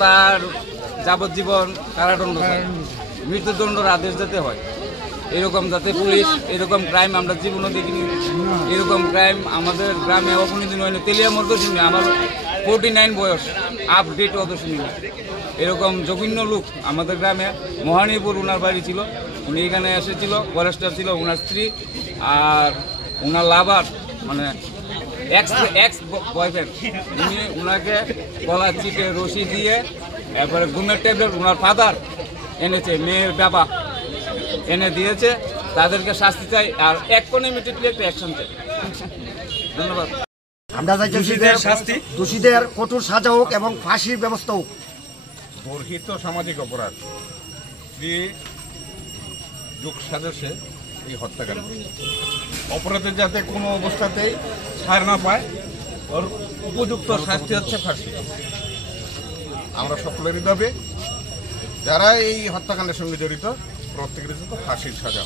তার যাবজ্জীবন কারাদণ্ড চাই, মৃত্যুদণ্ডের আদেশ যেতে হয়। এরকম যাতে পুলিশ এরকম ক্রাইম আমরা জীবনও দেখিনি। এরকম ক্রাইম আমাদের গ্রামে অপনীতি নয়। তেলিয়া মধ্যে শুনি আমার 49 বয়স, আপডেট অত শুনি না। এরকম জঘন্য লোক আমাদের গ্রামে। মহানীপুর ওনার বাড়ি ছিল, উনি এখানে এসেছিল, ফরেস্টার ছিল, ওনার স্ত্রী আর ওনার লাভার মানে এক্স বয়ফ্রেন্ড, উনি ওনাকে গলার চিপে রশি দিয়ে এরপরে ঘুমের ট্যাবলেট ওনার ফাদার এনেছে, মেয়ের বাবা এনে দিয়েছে। তাদেরকে শাস্তি চাই আর ইমিডিয়েটলি একটা অ্যাকশন চাই। ধন্যবাদ। আমরা চাইছি দোষীদের কঠোর সাজা হোক এবং ফাঁসির ব্যবস্থা হোক। বর্হিত সামাজিক অপরাধ দিয়ে যোগ সাজসে এই হত্যাকাণ্ড, অপরাধের যাতে কোনো অবস্থাতেই ছাড় না পায়, ওর উপযুক্ত শাস্তি হচ্ছে ফাঁসি। আমরা সকলেরই দাবি যারা এই হত্যাকাণ্ডের সঙ্গে জড়িত প্রত্যেকের জন্য ফাঁসির সাজা।